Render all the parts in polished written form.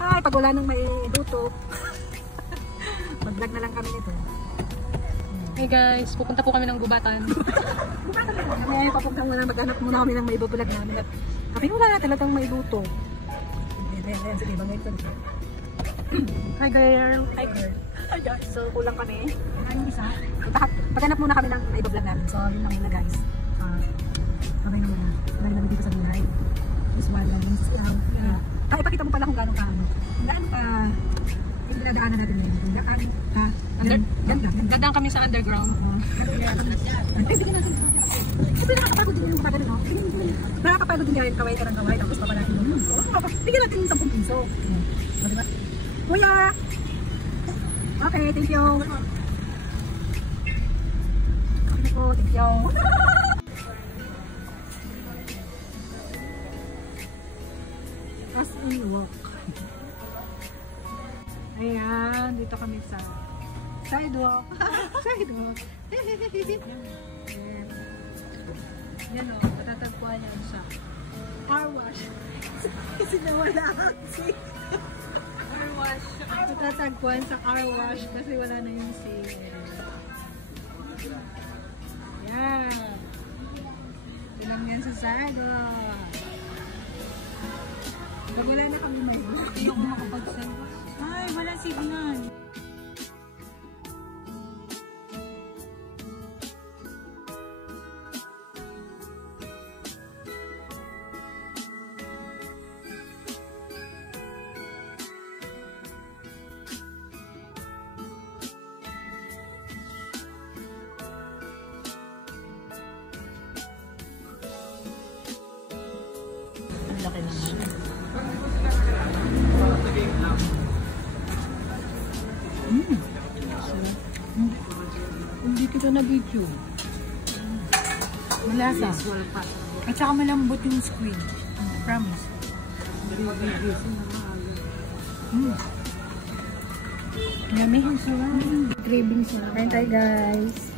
Ay, pag wala nang may luto, mag-vlog na lang kami nito. Hey guys, pupunta po kami ng gubatan. Gubatan na kami. Papunta muna, maghanap muna kami ng may vlog namin. At kami wala talagang may luto. Sige, bangay ito. Hi girl. Hi girl. Hi guys. So, kulang kami. Ano isa? Paghanap muna kami ng may vlog namin. So, yun lang muna guys. Kamay muna. Kamay namin dito sa buhay. This one, yung siyaw. Ipakita mo pala kung gano'ng kamo. Kung gaano ka, yung pinadaanan natin yun. Kung gaano ka, ganda. Dadaan kami sa underground. Bigyan natin. Kasi nakakapagod din yung magagano, no? Nakakapagod din yung kaway ka ng kaway, tapos papalatin mo. Bigyan natin yung 10 piso. Diba? Kuya! Okay, thank you. Okay po, thank you. As in walk. Ayan, dito kami sa sidewalk. Sidewalk. Yan o, matatagpuan yan sa Car wash. Kasi nawala si car wash. matatagpuan sa car wash kasi wala na yung sale. Yan. Ilang yan sa sidewalk. Pag wala na kami may Hindi ako makapagsalwa. Ay, wala signal. Ang laki naman. Hindi kita na video. Malasa. At saka malambot yung squid. Promise. Yummy. Craving siya. Kain tayo guys.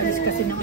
Alis kasi ng